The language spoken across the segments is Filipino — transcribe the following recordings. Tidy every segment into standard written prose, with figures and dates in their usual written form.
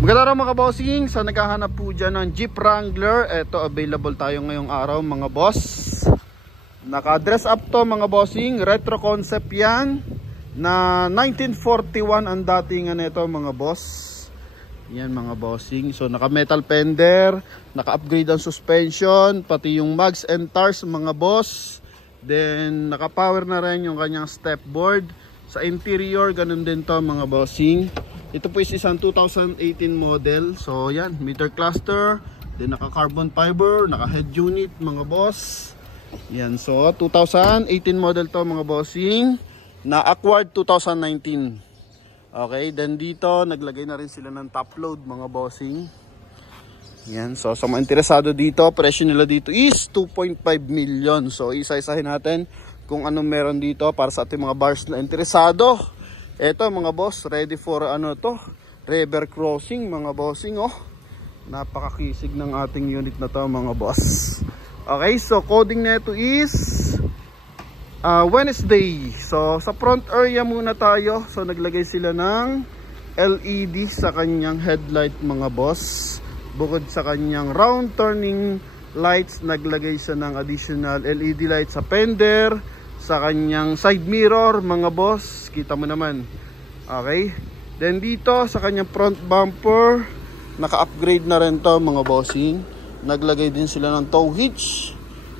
Magandang araw mga bossing. Sa naghahanap po dyan ng Jeep Wrangler, eto available tayo ngayong araw mga boss. Naka-dress up to mga bossing. Retro concept yan na 1941 ang datingan nito mga boss. Yan mga bossing. So naka metal fender, naka-upgrade ang suspension, pati yung mags and tires mga boss. Then naka power na rin yung kanyang step board. Sa interior ganun din to mga bossing. Ito po is isang 2018 model. So yan, meter cluster, then naka carbon fiber, naka head unit mga boss. Yan, so 2018 model to mga bossing, na acquired 2019. Okay, then dito naglagay na rin sila ng top load mga bossing. Yan, so sa mga interesado dito, presyo nila dito is 2.5 million. So isa-isahin natin kung anong meron dito para sa ating mga buyers na interesado. Eto mga boss, ready for ano to, river crossing mga bossing oh. Napakakisig ng ating unit na to mga boss. Okay, so coding nito is Wednesday. So sa front area muna tayo. So naglagay sila ng LED sa kanyang headlight mga boss. Bukod sa kanyang round turning lights, naglagay siya ng additional LED lights sa fender, sa kanyang side mirror mga boss, kita mo naman. Okay, then dito sa kanyang front bumper, naka-upgrade na rin to mga bossing. Naglagay din sila ng tow hitch.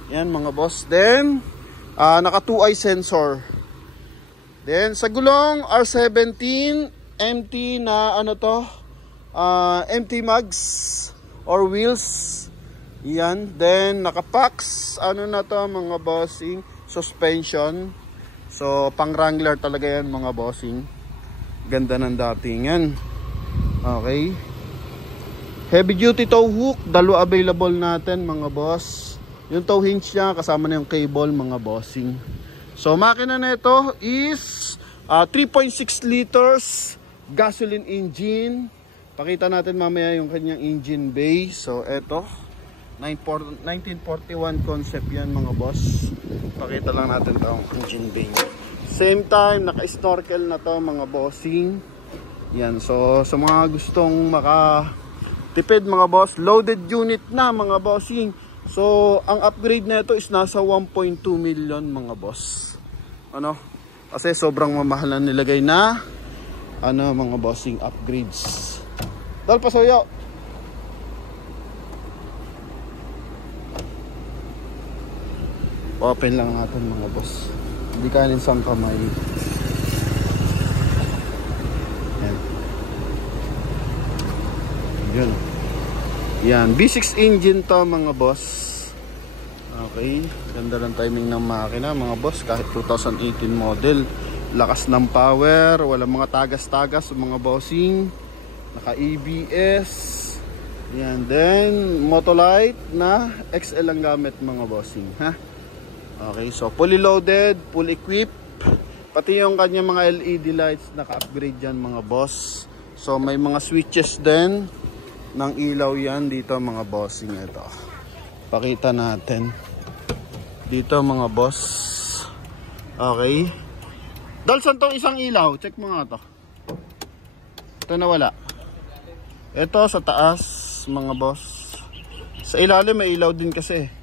Yan mga boss. Then naka 2-eye sensor. Then sa gulong R17 empty na ano to, empty mugs or wheels. Yan, then naka packs ano na to mga bossing, suspension. So pang Wrangler talaga yan mga bossing. Ganda ng datingan. Okay, heavy duty tow hook, dalawa available natin mga boss. Yung tow hinge niya kasama na yung cable mga bossing. So makina na ito is 3.6 liters gasoline engine. Pakita natin mamaya yung kanyang engine bay. So eto 1941 concept yan mga boss. Pakita lang natin itong engine bay. Same time, naka-snorkel na to mga bossing. Yan, so sa mga gustong makatipid mga boss, loaded unit na mga bossing. So ang upgrade na ito is nasa 1.2 million mga boss. Ano? Kasi sobrang mamahal na nilagay na ano mga bossing upgrades. Dal pasoyo. Open lang natin mga boss. Hindi kanin sang kamay. Yan. Yun. Yan. V6 engine to mga boss. Okay. Ganda ng timing ng makina mga boss. Kahit 2018 model. Lakas ng power. Walang mga tagas-tagas mga bossing. Naka ABS. Yan. Then Motolite na XL ang gamit mga bossing. Ha? Okay, so fully loaded, full equipped. Pati yung kanya mga LED lights naka-upgrade yan mga boss. So may mga switches din ng ilaw yan dito mga bossing. Ito pakita natin dito mga boss. Okay, dalsan tong isang ilaw, check mo nga to. Ito nawala. Ito sa taas mga boss. Sa ilalim may ilaw din kasi.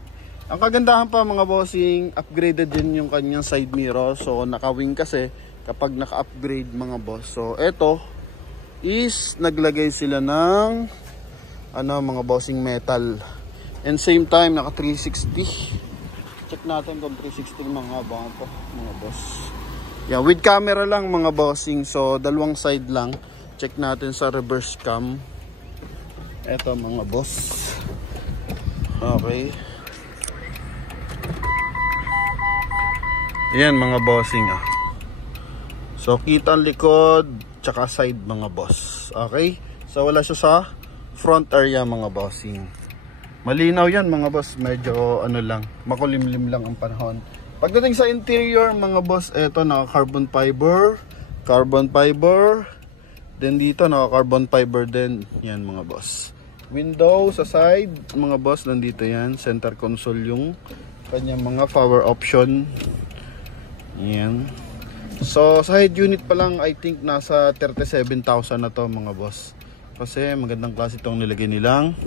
Ang kagandahan pa mga bossing, upgraded din yung kanyang side mirror. So naka-wing kasi kapag naka-upgrade mga boss. So eto is naglagay sila ng ano mga bossing metal. And same time naka 360. Check natin kung 360 mga bang to mga boss. Yeah, with camera lang mga bossing. So dalawang side lang. Check natin sa reverse cam. Eto mga boss. Okay. Ayan mga bossing ah. So kita ang likod tsaka side mga boss. Okay, so wala siya sa front area mga bossing. Malinaw yan mga boss. Medyo ano lang, makulimlim lang ang panahon. Pagdating sa interior mga boss, eto naka carbon fiber. Carbon fiber. Then dito naka carbon fiber din. Yan mga boss. Window sa side mga boss, nandito yan. Center console yung kanyang mga power option. Yan. So sa head unit pa lang I think nasa 37,000 na to mga boss. Kasi magandang klase itong nilagay nilang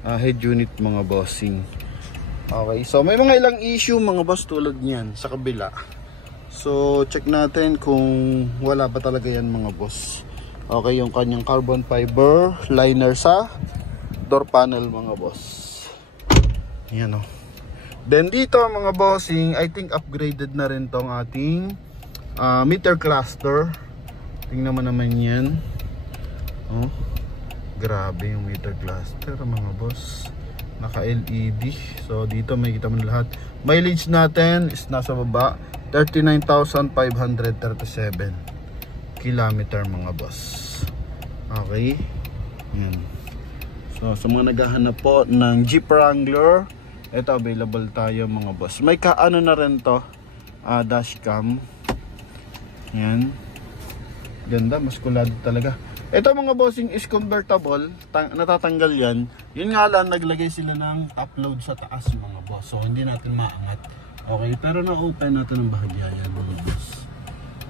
head unit mga bossing. Okay, so may mga ilang issue mga boss tulad niyan sa kabila. So check natin kung wala ba talaga yan mga boss. Okay, yung kanyang carbon fiber liner sa door panel mga boss. Yan o. Then dito mga bossing, I think upgraded na rin tong ating meter cluster. Tingnan mo naman yan. Oh, grabe yung meter cluster mga boss. Naka LED. So dito may kita mo na lahat. Mileage natin is nasa baba 39,537 kilometer mga boss. Okay. Yan. So sa mga naghahanap po ng Jeep Wrangler, ito available tayo mga boss. May kaano na rin to, dashcam. Yan. Ganda, muskulado talaga. Ito mga bossing is convertible, natatanggal yan. Yun nga lang, naglagay sila ng top load sa taas mga boss. So hindi natin maangat. Okay, pero na-open natin ang bahagya yan mga boss.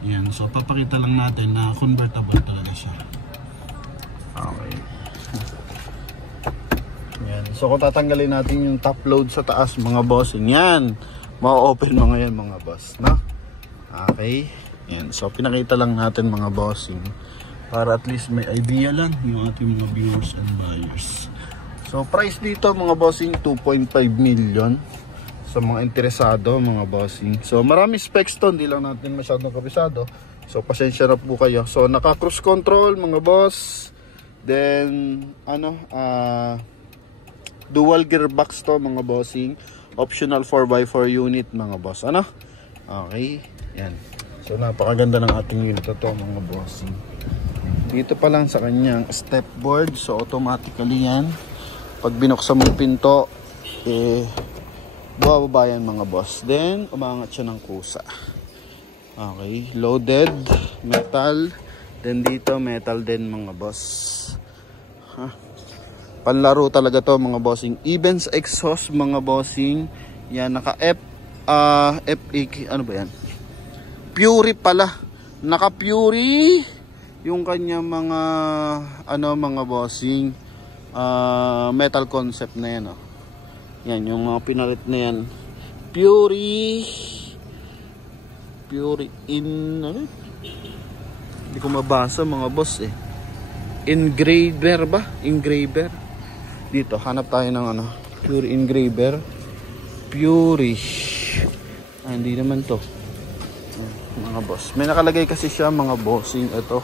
Yan, so papakita lang natin na convertible talaga siya. Okay. Yan, so kung tatanggalin natin yung top load sa taas mga bossing, yan, ma-open mga yan mga boss, no? Okay. Yan, so pinakita lang natin mga bossing para at least may idea lang yung ating mga viewers and buyers. So price dito mga bossing 2.5 million sa mga interesado mga bossing. So marami specs to, hindi lang natin masyadong kabisado. So pasensya na po kayo. So naka cruise control mga boss. Then dual gearbox to mga bossing. Optional 4x4 unit mga boss. Ano? Okay. Yan. So napakaganda ng ating unit to mga bossing. Dito pa lang sa kanyang step board. So automatically yan. Pag binuksan mo yung pinto, bababa yan mga boss. Then umangat siya ng kusa. Okay. Loaded metal. Then dito metal din mga boss. Panlaro talaga to mga bossing. Evans exhaust mga bossing. Yan naka FAK ano ba yan? Fury pala. Naka Fury yung kanya mga mga bossing metal concept na yan oh. Yan yung mga pinalit na yan. Fury in hindi ko mabasa mga boss eh. Engraver ba? Engraver. Dito hanap tayo ng Fury engraver. Fury. Hindi naman to mga boss. May nakalagay kasi siya mga bossing ito.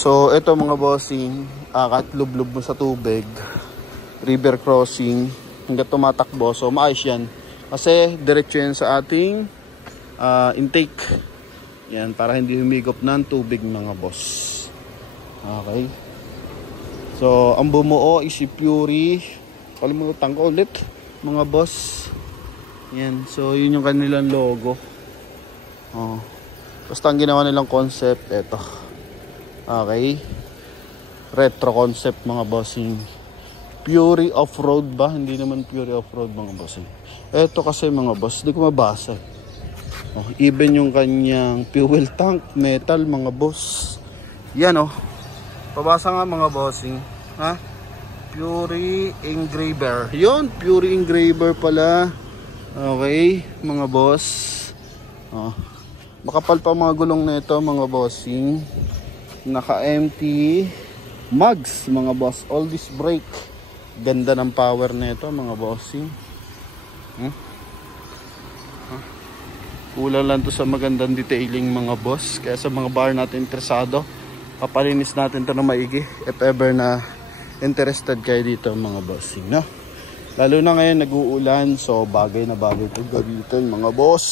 So ito mga bossing, katlublob mo sa tubig, river crossing, hanggang tumatakbo. So maayos yan. Kasi diretso yan sa ating intake. Yan, para hindi humigop ng tubig mga boss. Okay. So ang bumuo is si Fury. Kalimutan ko ulit mga boss. Yan. So yun yung kanilang logo. Basta ang ginawa nilang concept ito. Okay. Retro concept mga bossing. Fury off-road ba? Hindi naman Fury off-road mga bossing. Ito kasi mga boss, hindi ko mabasa. Even yung kanyang fuel tank, metal mga boss. Yan pabasa nga mga bossing. Ha? Fury engraver. Yun, Fury engraver pala. Okay, mga boss. Makapal pa mga gulong na ito mga bossing. Naka-empty mugs mga boss. All this brake. Ganda ng power na ito mga bossing. Kulang lang to sa magandang detailing mga boss. Kaya sa mga bar natin interesado, papalinis natin to na maigi if ever na interested kayo dito mga bossing, no? Lalo na ngayon nag-uulan, so bagay na bagay ito gamitin mga boss.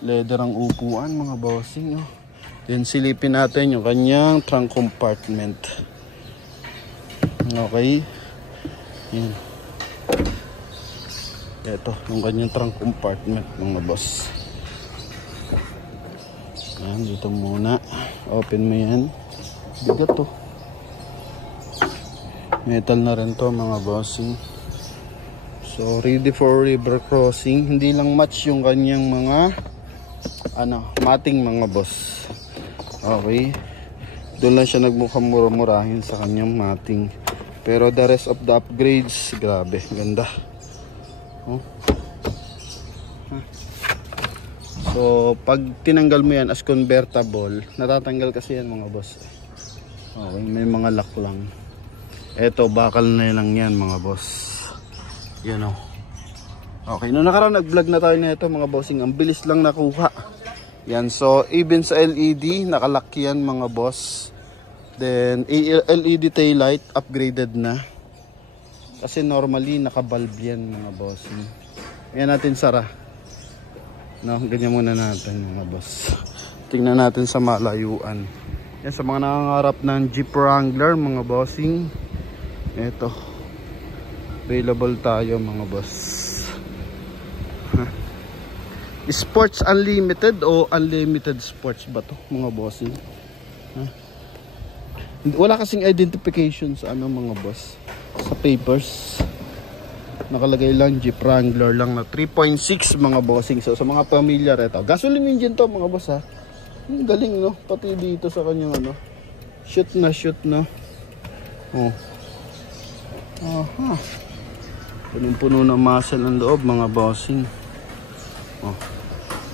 Leather ang upuan mga bossing, no? Then silipin natin yung kanyang trunk compartment. Okay. Yan. Ito, yung kanyang trunk compartment mga boss. Yan, dito muna. Open mo yan. Bigat to. Metal na rin to mga bossing. So ready for river crossing. Hindi lang match yung kanyang mga mating mga boss. Okay. Doon lang siya nagmukhang mura-murahin sa kanyang mating. Pero the rest of the upgrades, grabe, ganda. Oh. So, pag tinanggal mo yan as convertible, natatanggal kasi yan mga boss. Okay, may mga lock lang. Eto, bakal na lang yan mga boss. Yan o. Okay, noong nakaraan nag-vlog na tayo na ito mga bossing. Ang bilis lang nakuha. Yan, so even sa LED, nakalock yan mga boss. Then, LED taillight, upgraded na. Kasi normally, naka-bulb yan mga bossing. Yan natin sara. No, ganyan muna natin mga boss. Tingnan natin sa malayuan. Yan, sa mga nangangarap ng Jeep Wrangler mga bossing. Ito. Available tayo mga boss. Sports Unlimited o Unlimited Sports ba to mga bossing? Wala kasing identification sa ano mga boss. Sa papers. Nakalagay lang Jeep Wrangler lang na 3.6 mga bossing. So sa mga pamilyar ito. Gasoline engine to mga boss ha. Galing no. Pati dito sa kanyang ano. Shoot na. Oh. Aha. Punong-puno na muscle ang loob mga bossing. Oh.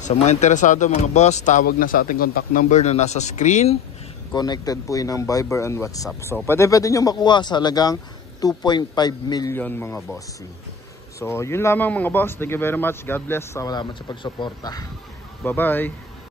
Sa mga interesado mga boss, tawag na sa ating contact number na nasa screen. Connected po yun ng Viber and WhatsApp. So pwede nyo makuha sa halagang 2.5 million mga boss. So yun lamang mga boss. Thank you very much. God bless. Salamat sa pagsuporta. Bye bye.